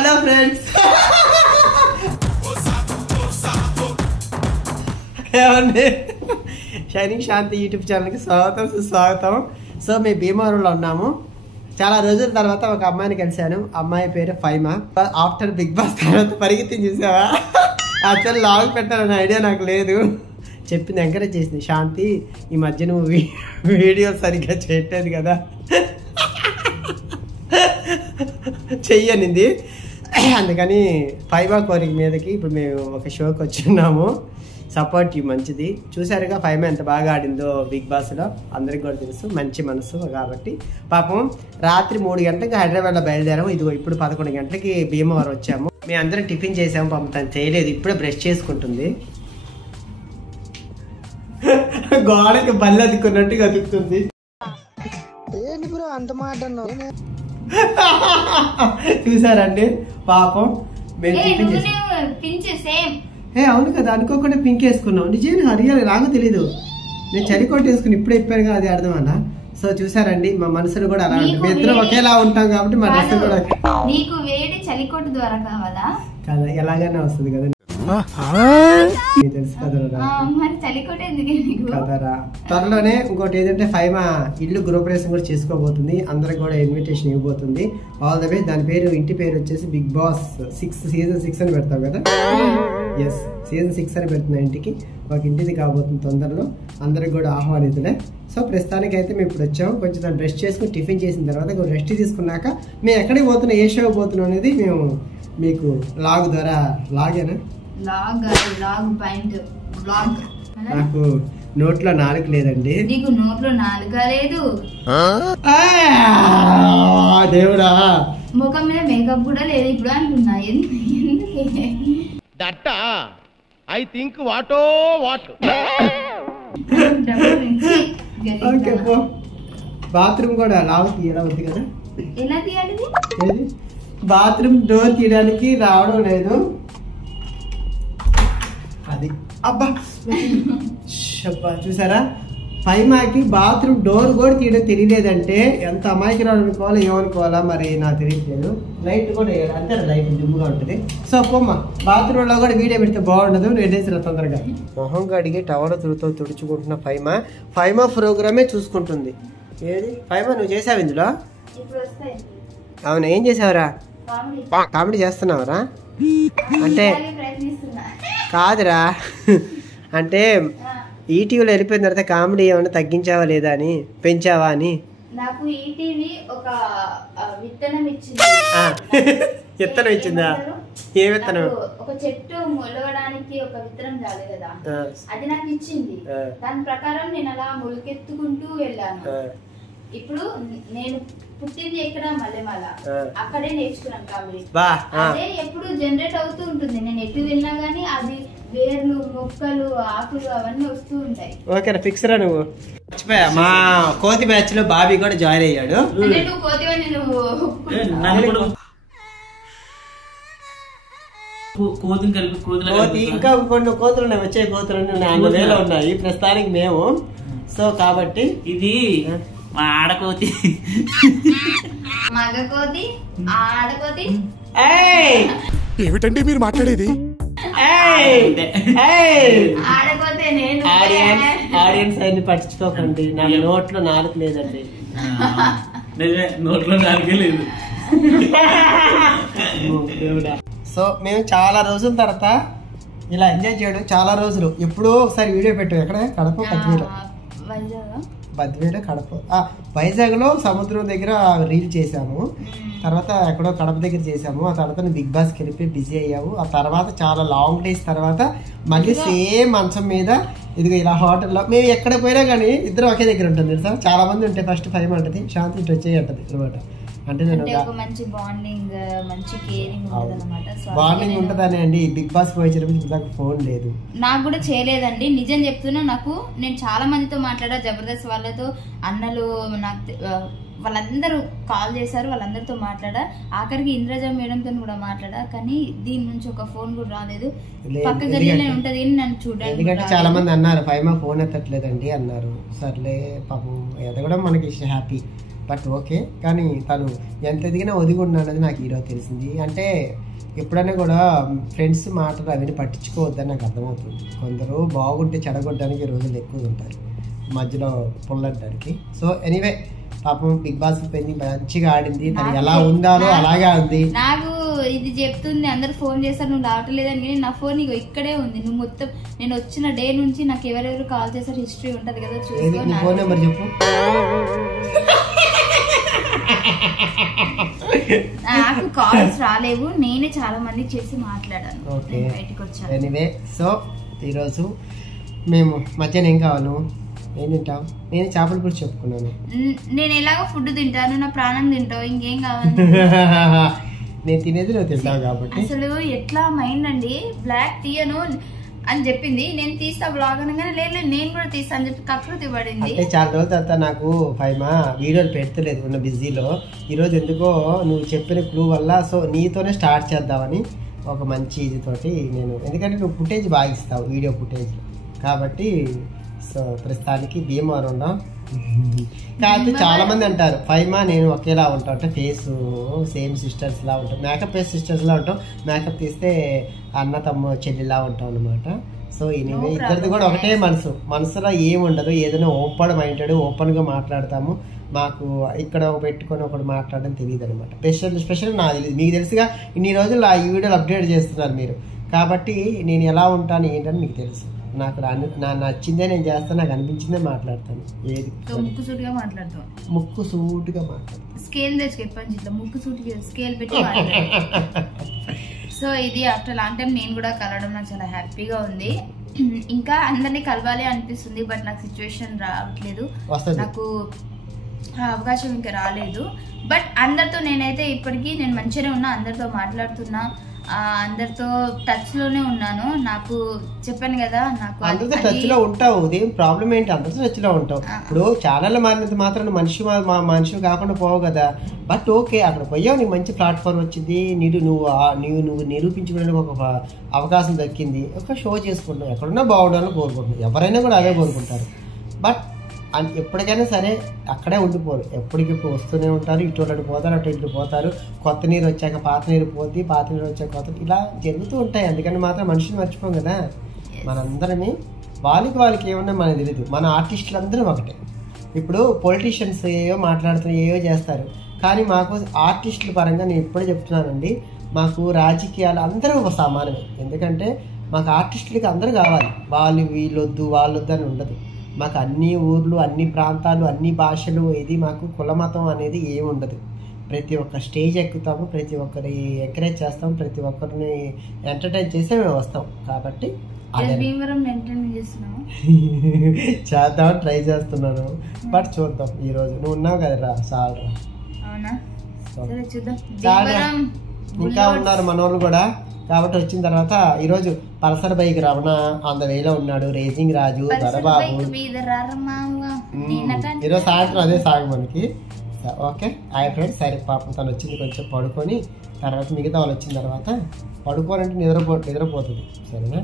Hello friends, ఏమండి shining శాంతి YouTube ఛానల్కి స్వాగతం సుస్వాగతం. సో మేము భీమవరంలో ఉన్నాము. చాలా రోజుల తర్వాత ఒక అమ్మాయిని కలిశాను. అమ్మాయి పేరు ఫైమా. ఆఫ్టర్ బిగ్ బాస్ తర్వాత పరిగెత్తి చూసావా? యాక్చువల్ లాగ్ పెట్టాలనే ఐడియా నాకు లేదు. చెప్పింది, ఎంకరేజ్ చేసింది. శాంతి, ఈ మధ్య నువ్వు వీడియో సరిగ్గా చేయట్లేదు కదా, చెయ్యనింది. అందుకని ఫైమా కోరిక మీదకి ఇప్పుడు మేము ఒక షోకి వచ్చున్నాము. సపోర్ట్ మంచిది. చూసారుగా ఫైమా ఎంత బాగా ఆడిందో బిగ్ బాస్లో. అందరికి కూడా తెలుసు, మంచి మనసు కాబట్టి. పాపం రాత్రి 3 గంటలకు హైదరాబాద్లో బయలుదేరాము. ఇదిగో ఇప్పుడు 11 గంటలకి భీమవరం వచ్చాము. మేము అందరం టిఫిన్ చేసాము. పాపం తను చేయలేదు, ఇప్పుడే బ్రష్ చేసుకుంటుంది. గోడకి బల్ల అదుకున్నట్టుగా అదుకుతుంది. అంత మాట చూసారండి పాపం. అవును కదా, అనుకోకుండా పింక్ వేసుకున్నాం. నిజంగా హరియాలి నాకు తెలీదు. నేను చలికోట వేసుకుని ఇప్పుడే ఇప్పాను కదా, అది అర్థం అన్న. సో చూసారండి, మా మనసులు కూడా అలా ఉంటుంది. మీ ఇద్దరు ఒకేలా ఉంటాం కాబట్టి మా డ్రెస్ కూడా. నీకు వేడి చలికోట ద్వారా కావాలా? కదా, ఎలాగైనా వస్తుంది కదా, తెలుసు కదరా. త్వరలోనే ఇంకోటి ఏంటంటే ఫైమా ఇల్లు గృహప్రవేశం కూడా చేసుకోబోతుంది. అందరికి కూడా ఇన్విటేషన్ ఇవ్వబోతుంది. All the way. దాని పేరు, ఇంటి పేరు వచ్చేసి బిగ్ బాస్ 6 సీజన్ 6 అని పెడతాం కదా. ఎస్, సీజన్ 6 అని పెడుతున్నా ఇంటికి. ఒక ఇంటిది కాబోతుంది తొందరలో. అందరికి కూడా ఆహ్వానితులే. సో ప్రస్తుతానికి అయితే మేము ఇప్పుడు వచ్చాము. కొంచెం దాన్ని బ్రష్ చేసుకుని టిఫిన్ చేసిన తర్వాత రెస్ట్ తీసుకున్నాక మేము ఎక్కడికి పోతున్నాం, ఏ షో పోతున్నాం అనేది మేము మీకు లాగ్ ద్వారా. లాగేనా? నాకు నోట్లో నాలుక లేదండి. నీకు నోట్లో నాలుక లేదు? దేవుడా, ముఖం మీద మేకప్ కూడా లేదు ఇప్పుడు అంటున్నా. ఐ థింక్ వాటో వాట్. బాత్రూమ్ కూడా లావు తీయడం ఉంది కదా. ఎలా తీయాలి? బాత్రూమ్ డోర్ తీయడానికి రావడం లేదు. అది అబ్బా చూసారా, ఫైమాకి బాత్రూమ్ డోర్ కూడా తీయడం తెలియలేదంటే ఎంత అమాయకురాలు అనుకోవాలో ఏమనుకోవాలా మరి నాకు తెలియట్లేదు. లైట్ కూడా అంతే, లైట్ దిమ్ముగా ఉంటుంది. సో పోమ్మా, బాత్రూంలో కూడా వీడియో పెడితే బాగుండదు. నువ్వు తొందరగా మొహం కడిగి టవల్ తుడితో తుడుచుకుంటున్న ఫైమా ప్రోగ్రామే చూసుకుంటుంది. ఏది ఫైమా, నువ్వు చేసావు ఇందులో? అవునా, ఏం చేసావురా? కామెడీ చేస్తున్నావురా? అంటే కాదురా, అంటే ఈటీవీలో వెళ్ళిపోయిన తర్వాత కామెడీ ఏమన్నా తగ్గించావా లేదా అని, పెంచావా అని. నాకు ఈటీవీ ఒక విత్తనం ఇచ్చింది. విత్తనం ఇచ్చిందా? ఏ విత్తనం? ఒక చెట్టు మొలవడానికి ఒక విత్తనం చాలు కదా, అది నాకు ఇచ్చింది. దాని ప్రకారం నేను అలా మొలకెత్తుకుంటూ వెళ్ళాను. ఇప్పుడు నేను పుట్టింది ఎక్కడ? మల్లెమాల. అక్కడే నేర్చుకున్నాను కామెడీ. అదే ఎప్పుడు జనరేట్ అవుతూ ఉంటుంది. నేను ఎటు వెళ్ళినా గానీ అది వేర్లు, మొక్కలు, ఆకులు అవన్నీ వస్తూ ఉంటాయి. ఓకేనా, ఫిక్స్ రా. నువ్వు మర్చిపోయా, మా కోతి మ్యాచ్ లో బాబీ కూడా జాయిన్ అయ్యాడు. నువ్వు కోతివని నువ్వు కోతి ఇంకా కొన్ని కోతులు ఉన్నాయి, వచ్చే కోతులు 4 వేలు ఉన్నాయి ప్రస్తుతానికి మేము. సో కాబట్టి ఇది మా ఆడకోతి, మగ కోతి, ఆడకోతి. ఏమిటండి మీరు మాట్లాడేది? ఆడకోతే నేను. ఆడియన్స్ అన్ని పట్టించుకోకండి, నా నోట్లో నాలుగు లేదండి. నోట్లో నాలుగే లేదు. సో మేము చాలా రోజుల తర్వాత ఇలా ఎంజాయ్ చేయడం, చాలా రోజులు. ఎప్పుడో ఒకసారి వీడియో పెట్టాం. ఎక్కడ? కడప, బద్వేలో కడప. వైజాగ్ లో సముద్రం దగ్గర రీల్ చేసాము. తర్వాత ఎక్కడో కడప దగ్గర చేసాము. ఆ తర్వాత బిగ్ బాస్కి వెళ్ళిపోయి బిజీ అయ్యాము. ఆ తర్వాత చాలా లాంగ్ డేస్ తర్వాత మళ్ళీ సేమ్ మంచం మీద ఇదిగో ఇలా హోటల్లో. మేము ఎక్కడ పోయినా కానీ ఇద్దరు ఒకే దగ్గర ఉంటుంది తెలుసా. చాలా మంది ఉంటాయి. ఫస్ట్ ఫైవ్ అంటది, శాంతి ఇటు వచ్చేయి అంటది అనమాట. అంటే నేను బాండింగ్ ఉంటదని అండి. బిగ్ బాస్ పోయించినప్పుడు నాకు ఫోన్ లేదు, నాకు కూడా చేయలేదండి. నిజం చెప్తున్నా, నాకు నేను చాలా మందితో మాట్లాడా, జబర్దస్త్ వాళ్ళతో, అన్నలు, నాకు వాళ్ళందరూ కాల్ చేశారు, వాళ్ళందరితో మాట్లాడా. ఆఖరికి ఇంద్రజ మేడంతో కూడా మాట్లాడా, కానీ దీని నుంచి ఒక ఫోన్ కూడా రాలేదు. పక్క గదిలోనే ఉంటది, నన్ను చూడండి. ఎందుకంటే చాలా మంది అన్నారు ఫైమా ఫోన్ ఎత్తట్లేదండి అన్నారు. సర్లే పాపం, అది కూడా మనకి హ్యాపీ. But okay. కానీ తను ఎంత ఎదిగినా ఒదిగి ఉన్నది నాకు ఈరోజు తెలిసింది. అంటే ఎప్పుడైనా కూడా ఫ్రెండ్స్ మాటలు అవన్నీ పట్టించుకోవద్దని నాకు అర్థమవుతుంది. కొందరు బాగుంటే చెడగొట్టడానికి రోజులు ఎక్కువ ఉంటారు, మధ్యలో పుల్లడానికి. సో ఎనీవే పాపం బిగ్ బాస్ పెళ్లి మంచిగా ఆడింది. తను ఎలా ఉండాలో అలాగే ఉంది. నాకు ఇది చెప్తుంది, అందరు ఫోన్ చేస్తారు నువ్వు రావట్లేదని. కానీ నా ఫోన్ నీకు ఇక్కడే ఉంది. నువ్వు మొత్తం నేను వచ్చిన డే నుంచి నాకు ఎవరెవరు కాల్ చేశారు హిస్టరీ ఉంటది కదా, చూసుకో. ఫోన్ నెంబర్ చెప్పు. నాకు కాల్స్ రాలేవు, నేనే చాలా మంది చేసి మాట్లాడాను. బయటకు వచ్చాను. ఎనీవే సో ఈరోజు మేము మధ్యాహ్నం ఏం కావాలి, ఏం తింటాం? నేను చేపల గురించి చెప్పుకున్నాను. నేను ఎలాగో ఫుడ్ తింటాను, నా ప్రాణం తింటావు, ఇంకేం కావాలి? నేను తినేది నువ్వు తింటావు కాబట్టి. అసలు ఎట్లా మైండ్ అండి, బ్లాక్ తీయను అని చెప్పింది, నేను తీస్తా బ్లాగ్ అనగానే లేదు నేను కూడా తీస్తా అని చెప్పి కకృతి పడింది. అంటే చాలా రోజుల తర్వాత నాకు ఫైమా వీడియోలు పెడతలేదు ఉన్న బిజీలో. ఈరోజు ఎందుకో నువ్వు చెప్పిన క్లూ వల్ల సో నీతోనే స్టార్ట్ చేద్దామని ఒక మంచి ఇదితోటి నేను, ఎందుకంటే నువ్వు ఫుటేజ్ బాగా ఇస్తావు వీడియో ఫుటేజ్ కాబట్టి. సో ప్రస్తుతానికి భీమవరం ఉన్నాం. కాకపోతే చాలా మంది అంటారు ఫైమా నేను ఒకేలా ఉంటాం, అంటే ఫేస్ సేమ్ సిస్టర్స్ లా ఉంటాం, మేకప్ వేసి సిస్టర్స్ లా ఉంటాం, మేకప్ తీస్తే అన్న తమ్మ చెల్లిలా ఉంటాం అనమాట. సో ఇనివే ఇద్దరిది కూడా ఒకటే మనసులో ఏమి ఉండదు, ఏదైనా ఓపెన్ మైండెడ్ ఓపెన్గా మాట్లాడతాము. మాకు ఇక్కడ పెట్టుకొని ఒకటి మాట్లాడడం తెలియదు అనమాట. స్పెషల్ నాకు తెలియదు, మీకు తెలుసుగా ఇన్ని రోజులు ఈ వీడియోలు అప్డేట్ చేస్తున్నారు మీరు కాబట్టి నేను ఎలా ఉంటాను ఏంటని మీకు తెలుసు. నాకు నచ్చిందే నేను చేస్తాను, నాకు అనిపించిందే మాట్లాడతాను. ఏది ముక్కు సూటిగా మాట్లాడతాం, ముక్కు సూటిగా మాట్లాడతాను. స్కేల్ తెచ్చుకెప్పని ఇట్లా ముక్కు సూటిగా స్కేల్ పెట్టి. సో ఇది ఆఫ్టర్ లాంగ్ టైం నేను కూడా కలవడం నాకు చాలా హ్యాపీగా ఉంది. ఇంకా అందరినీ కలవాలి అనిపిస్తుంది, బట్ నాకు సిచ్యువేషన్ రావట్లేదు, నాకు అవకాశం ఇంకా రాలేదు. బట్ అందరితో నేనైతే ఇప్పటికీ నేను మంచిగానే ఉన్నా, అందరితో మాట్లాడుతున్నా, అందరితో టచ్ లోనే ఉన్నాను. నాకు చెప్పాను కదా, నాకు అందరితో టచ్ లో ఉంటావు, ఉదయం ప్రాబ్లం ఏంటి, అందరితో టచ్ లో ఉంటావు. ఇప్పుడు ఛానల్ మారినంత మాత్రం మనిషి కాకుండా పోవు కదా. బట్ ఓకే అక్కడ పోయావు, నీకు మంచి ప్లాట్ఫామ్ వచ్చింది, నువ్వు నిరూపించుకోవడానికి ఒక అవకాశం దక్కింది, ఒక షో చేసుకుంటావు, ఎక్కడున్నా బాగుండాలని కోరుకుంటున్నావు, ఎవరైనా కూడా అదే కోరుకుంటారు. బట్ ఎప్పటికైనా సరే అక్కడే ఉండిపోరు, ఎప్పటికిప్పుడు వస్తూనే ఉంటారు, ఇటు పోతారు అటు ఇటు పోతారు, కొత్త నీరు వచ్చాక పాత నీరు పోద్ది, పాత నీరు వచ్చాక కొత్త, ఇలా జరుగుతూ ఉంటాయి. అందుకని మాత్రం మనుషులు మర్చిపోం కదా. మనందరమే వాళ్ళకి ఏమన్నా మనకు తెలియదు. మన ఆర్టిస్టులు అందరం ఒకటే. ఇప్పుడు పొలిటీషియన్స్ ఏవో మాట్లాడుతున్నారు, ఏవో చేస్తారు, కానీ మాకు ఆర్టిస్టుల పరంగా నేను ఇప్పుడే చెప్తున్నానండి, మాకు రాజకీయాలు అందరూ సమానమే. ఎందుకంటే మాకు ఆర్టిస్టులకి అందరూ కావాలి, వీళ్ళొద్దు వాళ్ళొద్దు అని ఉండదు. మాకు అన్ని ఊర్లు, అన్ని ప్రాంతాలు, అన్ని భాషలు, ఇది మాకు కుల మతం అనేది ఏమి ఉండదు. ప్రతి ఒక్క స్టేజ్ ఎక్కుతాము, ప్రతి ఒక్కరి ఎంకరేజ్ చేస్తాం, ప్రతి ఒక్కరిని ఎంటర్టైన్ చేసే మేము వస్తాం. కాబట్టి చేద్దాం ట్రై చేస్తున్నాను, బట్ చూద్దాం. ఈరోజు నువ్వు ఉన్నావు కదరా, చాలరా. ఇంకా ఉన్నారు మనోళ్ళు కూడా, కాబట్టి వచ్చిన తర్వాత ఈరోజు Pulsar bike Ramana on the వేలో ఉన్నాడు, రేసింగ్ రాజు, దొరబాబు. ఈరోజు సాయంత్రం అదే సాగు మనకి. Okay hi friends. సరే పాపం తను వచ్చింది కొంచెం పడుకొని, తర్వాత మిగతా వాళ్ళు వచ్చిన తర్వాత పడుకోనంటే నిద్రపోతుంది. సరేనా?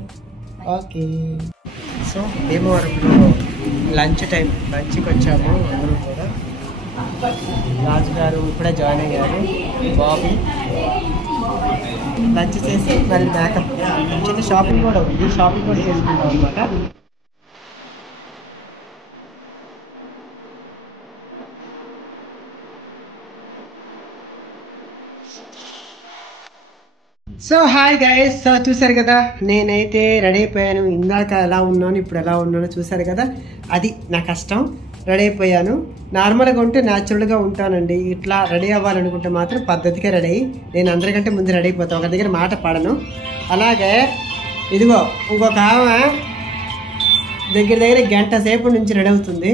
ఓకే. సో భీమవరంలో లంచ్కి వచ్చాము అందరూ కూడా. రాజు గారు ఇప్పుడే జాయిన్ అయ్యారు, బాబీ లంచ్ చేసి మళ్ళీ మేకప్ చిన్న షాపింగ్ కూడా ఉంది, షాపింగ్ కూడా చేసుకుంటాం అనమాట. సో హాయ్ గైస్, సో చూసారు కదా నేనైతే రెడీ అయిపోయాను. ఇందాక ఎలా ఉన్నాను, ఇప్పుడు ఎలా ఉన్నానో చూసారు కదా. అది నా కష్టం. రెడీ అయిపోయాను. నార్మల్గా ఉంటే న్యాచురల్గా ఉంటానండి. ఇట్లా రెడీ అవ్వాలనుకుంటే మాత్రం పద్ధతిగా రెడీ అయ్యి, నేను అందరికంటే ముందు రెడీ అయిపోతాను, ఒక దగ్గర మాట పడను. అలాగే ఇదిగో ఇంకొక ఆమె దగ్గర గంట సేపు నుంచి రెడీ అవుతుంది,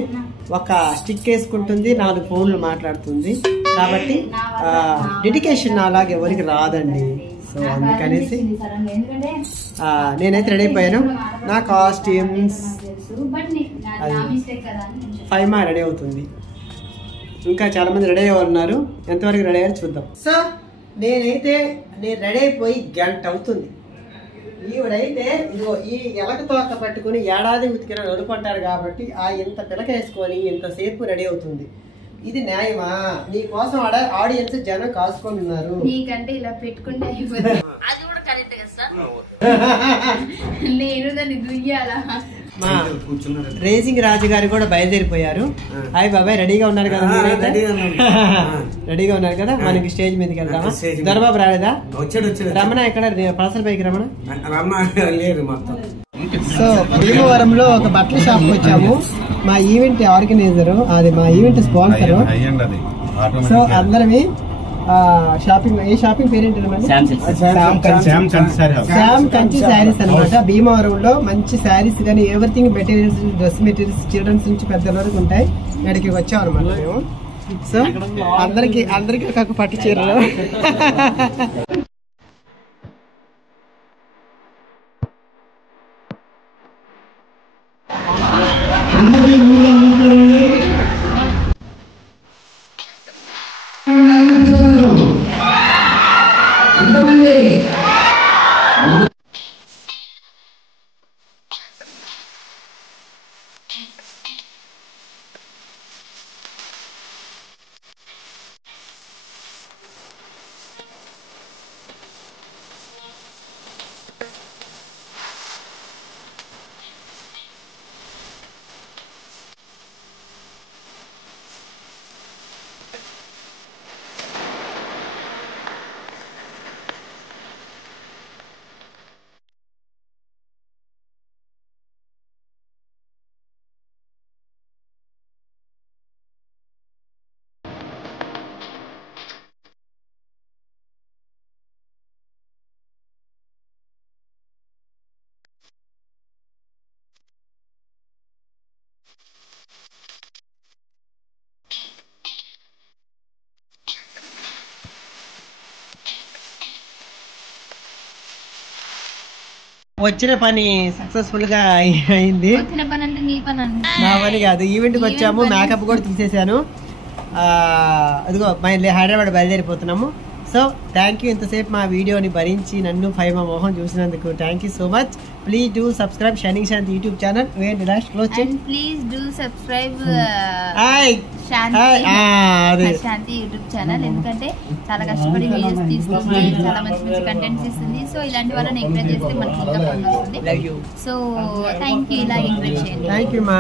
ఒక స్టిక్ వేసుకుంటుంది, 4 ఫోన్లు మాట్లాడుతుంది. కాబట్టి డెడికేషన్ అలాగే ఎవరికి రాదండి. సో అందుకనేసి నేనైతే రెడీ అయిపోయాను. నా కాస్ట్యూమ్స్ ఫైమా రెడీ అవుతుంది, ఇంకా చాలా మంది రెడీ అయ్యే ఉన్నారు. ఎంతవరకు రెడీ అయ్యారు చూద్దాం. సో నేను రెడీ అయిపోయి గంట అవుతుంది. ఈవిడైతే ఇదిగో ఈ ఎలక తోక పట్టుకుని ఏడాది ఉతికిన నడుపుంటారు కాబట్టి ఇంత పిలక వేసుకొని ఇంతసేపు రెడీ అవుతుంది. ఇది న్యాయమా? నీ కోసం ఆడియన్స్ జనం కాసుకొని ఉన్నారు. నీకంటే ఇలా పెట్టుకుంటే అయిపోతుంది. అది కూడా కరెక్ట్ కదా సార్. నేను దాన్ని దుయ్యాలా? రేసింగ్ రాజు గారు కూడా బయలుదేరిపోయారు. హాయ్ బాబాయ్, రెడీగా ఉన్నారు కదా? రెడీగా ఉన్నారు కదా? మనకి స్టేజ్ మీదకి వెళ్దామా? దొరబాబు రాలేదా? రమణ ఎక్కడ? పలసల పైకి రమణ లేదు మొత్తం. సో భీమవరంలో ఒక బట్టల షాప్ వచ్చాము. మా ఈవెంట్ ఆర్గనైజర్, అది మా ఈవెంట్ స్పాన్సర్. సో అందరమి షాపింగ్, ఏ షాపింగ్ పేరేంటి? శ్యామ్ కంచి శారీస్ అనమాట. భీమవరంలో మంచి శారీస్ కానీ everything materials, dress materials children's నుంచి పెద్దల వరకు ఉంటాయి. ఇక్కడికి వచ్చాం అనమాట మేము. సో అందరికి ఒక పట్టు చీరలు. వచ్చిన పని సక్సెస్ఫుల్ గా అయింది. వచ్చిన పని అంటే నీ పని అంటే నా పని కాదు. ఈవెంట్ కి వచ్చాము, మేకప్ కూడా తీసేసాను. అదిగో హైదరాబాద్ బయలుదేరిపోతున్నాము. సో థ్యాంక్ యూ ఇంతసేపు మా వీడియోని భరించి నన్ను మా మొహం చూసినందుకు thank you so much. Please do subscribe shining Shanti YouTube channel. Please do subscribe Shanti YouTube channel. ఎందుకంటే చాలా కష్టపడి వీడియోస్ తీస్తుంది, చాలా మంచి మంచి కంటెంట్స్ ఇస్తుంది. సో ఇలాంటి వాళ్ళని ఎంకరేజ్ చేస్తే మనకి ఇంకా ఫన్ వస్తుంది. So thank you. ఇలా ఎంకరేజ్ చేయండి. థ్యాంక్ యూ మా